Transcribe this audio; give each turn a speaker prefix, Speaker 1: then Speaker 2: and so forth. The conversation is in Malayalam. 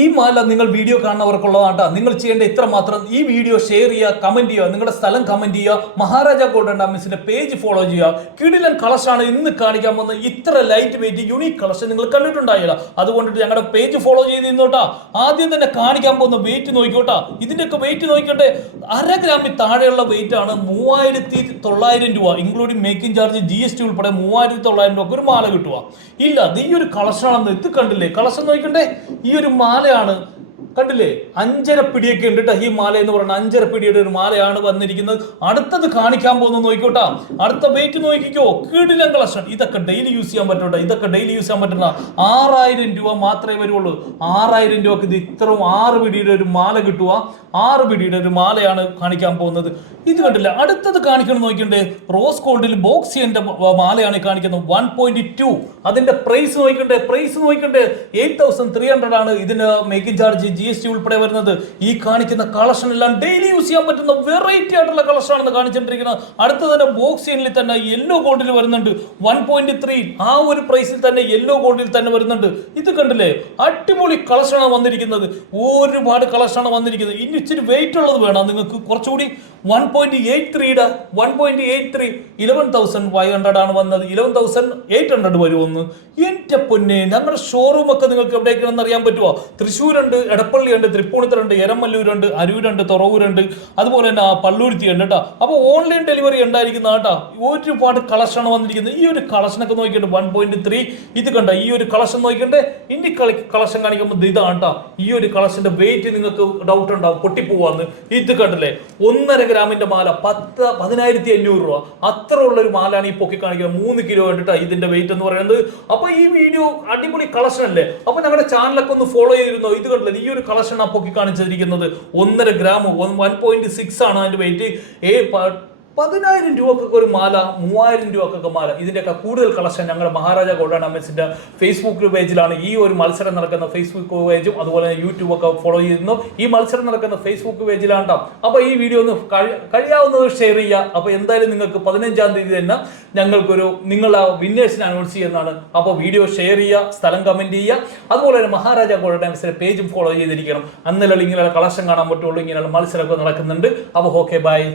Speaker 1: ഈ മാല നിങ്ങൾ വീഡിയോ കാണുന്നവർക്കുള്ളതാട്ടാ നിങ്ങൾ ചെയ്യേണ്ട ഇത്ര മാത്രം ഈ വീഡിയോ ഷെയർ ചെയ്യുക കമന്റ് ചെയ്യുക നിങ്ങളുടെ സ്ഥലം കമന്റ് ചെയ്യുക മഹാരാജ ഗോൾഡൻ ഡാമിസിന്റെ പേജ് ഫോളോ ചെയ്യുക. കിടിലൻ കളക്ഷനാണ് ഇന്ന് കാണിക്കാൻ വന്ന ഇത്ര ലൈറ്റ് വെയിറ്റ് യുണീക് കളക്ഷൻ നിങ്ങൾ കണ്ടിട്ടുണ്ടായില്ല. അതുകൊണ്ടിട്ട് ഞങ്ങളുടെ പേജ് ഫോളോ ചെയ്ത് നിന്നോട്ടാ. ആദ്യം തന്നെ കാണിക്കാൻ പോകുന്ന വെയിറ്റ് നോക്കിക്കോട്ടാ. ഇതിന്റെയൊക്കെ വെയിറ്റ് നോക്കിക്കോട്ടെ. അര ഗ്രാമിൽ താഴെയുള്ള വെയിറ്റ് ആണ് മൂവായിരത്തി തൊള്ളായിരം രൂപ. Including making charge G S T ഉൾപ്പെടെ മൂവായിരത്തി തൊള്ളായിരം രൂപ ഒരു മാല കിട്ടുക. ഇല്ല നീ ഒരു കളക്ഷനാണെന്ന് ഇത് കണ്ടില്ലേ? കളക്ഷൻ നോക്കണ്ടേ ഈ ഒരു മാലയാണ് കണ്ടില്ലേ? അഞ്ചര പിടിയൊക്കെ ഉണ്ട് ട്ടോ ഈ മാല എന്ന് പറയുന്നത് അഞ്ചര പിടിയുടെ ഒരു മാലയാണ് വന്നിരിക്കുന്നത്. അടുത്തത് കാണിക്കാൻ പോകുന്നത് നോക്കിക്കോട്ടാ. അടുത്ത വെയിറ്റ് നോക്കിക്കോ. കീടിലം കളക്ഷൻ. ഇതൊക്കെ ഡെയിലി യൂസ് ചെയ്യാൻ പറ്റൂട്ടോ. ഇതൊക്കെ ഡെയിലി യൂസ് ചെയ്യാൻ പറ്റുന്ന ആറായിരം രൂപ മാത്രമേ വരുള്ളൂ. ആറായിരം രൂപക്ക് ഇത് ഇത്രയും ആറ് പിടിയുടെ ഒരു മാല കിട്ടുക ആറ് പിടിയുടെ ഒരു മാലയാണ് കാണിക്കാൻ പോകുന്നത്. ഇത് കണ്ടില്ല? അടുത്തത് കാണിക്കണം നോക്കിണ്ടേ റോസ് ഗോൾഡിൽ ബോക്സ് ബോക്സിയന്റെ മാലയാണ് കാണിക്കുന്നത്. വൺ പോയിന്റ് ടു അതിന്റെ പ്രൈസ് നോക്കിക്കണ്ടേ പ്രൈസ് നോക്കിക്കണ്ടേ എയ്റ്റ് തൗസൻഡ് ത്രീ ഹൺഡ്രഡ് ആണ് ഇതിന്റെ making charge G S T ഉൾപ്പെടെ വരുന്നത് ഈ കാണിക്കുന്ന കളക്ഷൻ എല്ലാം ഡെയിലി യൂസ് ചെയ്യാൻ പറ്റുന്ന വെറൈറ്റി ആയിട്ടുള്ള കളക്ഷൻ ആണെന്ന് കാണിച്ചിട്ടിരിക്കുന്നത് അടുത്ത തന്നെ ബോക്സ് ഇനിൽ തന്നെ യെല്ലോ ഗോൾഡിൽ വരുന്നുണ്ട്. വൺ പോയിന്റ് ത്രീ ആ ഒരു പ്രൈസിൽ തന്നെ യെല്ലോ ഗോൾഡിൽ തന്നെ വരുന്നുണ്ട്. ഇത് കണ്ടില്ലേ? അടിപൊളി കളക്ഷനാണ് വന്നിരിക്കുന്നത്. ഒരുപാട് കളക്ഷനാണ് വന്നിരിക്കുന്നത്. ഇനി ഇച്ചിരി വെയിറ്റ് ഉള്ളത് വേണം. നിങ്ങൾക്ക് കുറച്ചുകൂടി വൺ പോയിന്റ് എയ്റ്റ് ത്രീയുടെ one point eight three eleven thousand five hundred ആണ് വന്നത്. ഇലവൻ തൗസൻഡ് എയ്റ്റ് ഹൺഡ്രഡ് വരുമെന്ന്. എന്റെ പൊന്നെ ഞങ്ങളുടെ ഷോറൂം ഒക്കെ നിങ്ങൾക്ക് എവിടേക്കാണെന്ന് അറിയാൻ പറ്റുമോ തൃശ്ശൂരുണ്ട് എടപ്പള്ളിയുണ്ട് തൃപ്പൂണിത്തറുണ്ട് എരമല്ലൂരുണ്ട് അരൂരുണ്ട് തുറവൂരുണ്ട്. അതുപോലെ തന്നെ പള്ളൂരുത്തി ഉണ്ട് കേട്ടോ. അപ്പോൾ ഓൺലൈൻ ഡെലിവറി ഉണ്ടായിരിക്കുന്ന കേട്ടോ ഒരുപാട് കളക്ഷനാണ് വന്നിരിക്കുന്നത്. ഈ ഒരു കളക്ഷനൊക്കെ നോക്കിയിട്ട് വൺ പോയിന്റ് ത്രീ ഇത് കണ്ട? ഈ ഒരു കളക്ഷൻ നോക്കിക്കണ്ടേ ഇനി കളി കളക്ഷൻ കാണിക്കുമ്പോൾ ഇതാണ് കേട്ടോ. ഈ ഒരു കളക്ഷന്റെ വെയിറ്റ് നിങ്ങൾക്ക് ഡൗട്ട് ഉണ്ടാവും പൊട്ടിപ്പോവാന്ന്. ഇത് കണ്ടല്ലേ? ഒന്നര ഗ്രാമിന്റെ മാല പത്ത് പതിനായിരത്തി അഞ്ഞൂറ് രൂപ. അത്ര ഉള്ള ഒരു മാലാണ് ഈ പൊക്കി കാണിക്കുന്നത്. മൂന്ന് കിലോ കണ്ടിട്ടാ ഇതിന്റെ വെയിറ്റ് എന്ന് പറയുന്നത്. അപ്പൊ ഈ വീഡിയോ അടിപൊളി കളക്ഷൻ അല്ലേ? അപ്പൊ ഞങ്ങളുടെ ചാനലൊക്കെ ഒന്ന് ഫോളോ ചെയ്തിരുന്നോ? ഇത് കണ്ടല്ലേ? ഈ ഒരു കളക്ഷൻ ആ പൊക്കി കാണിച്ചിരിക്കുന്നത് ഒന്നര ഗ്രാം വൺ പോയിന്റ് സിക്സ് ആണ് അതിന്റെ വെയിറ്റ് ഏ പതിനായിരം രൂപക്കൊക്കെ ഒരു മാല മൂവായിരം രൂപക്കൊക്കെ മാല. ഇതിന്റെയൊക്കെ കൂടുതൽ കളക്ഷൻ ഞങ്ങളുടെ മഹാരാജ ഗോൾഡൻ അമ്മസിന്റെ ഫേസ്ബുക്ക് പേജിലാണ് ഈ ഒരു മത്സരം നടക്കുന്ന ഫേസ്ബുക്ക് പേജും അതുപോലെ തന്നെ യൂട്യൂബ് ഒക്കെ ഫോളോ ചെയ്യുന്നു. ഈ മത്സരം നടക്കുന്ന ഫേസ്ബുക്ക് പേജിലാണ് കേട്ടോ അപ്പോൾ ഈ വീഡിയോ ഒന്ന് കഴി- കഴിയാവുന്നത് ഷെയർ ചെയ്യുക. അപ്പോൾ എന്തായാലും നിങ്ങൾക്ക് പതിനഞ്ചാം തീയതി തന്നെ ഞങ്ങൾക്കൊരു നിങ്ങൾ ആ വിന്നേഴ്സിനെ അനൗൺസ് ചെയ്യുന്നതാണ്. അപ്പോൾ വീഡിയോ ഷെയർ ചെയ്യുക സ്ഥലം കമന്റ് ചെയ്യുക. അതുപോലെ തന്നെ മഹാരാജ ഗോൾഡൻ അമ്മസിന്റെ പേജും ഫോളോ ചെയ്തിരിക്കണം. അന്നലെ ഇങ്ങനെയുള്ള കളക്ഷൻ കാണാൻ പറ്റുള്ളൂ ഇങ്ങനെയുള്ള മത്സരമൊക്കെ നടക്കുന്നുണ്ട്. അപ്പോൾ ഓക്കെ ബൈ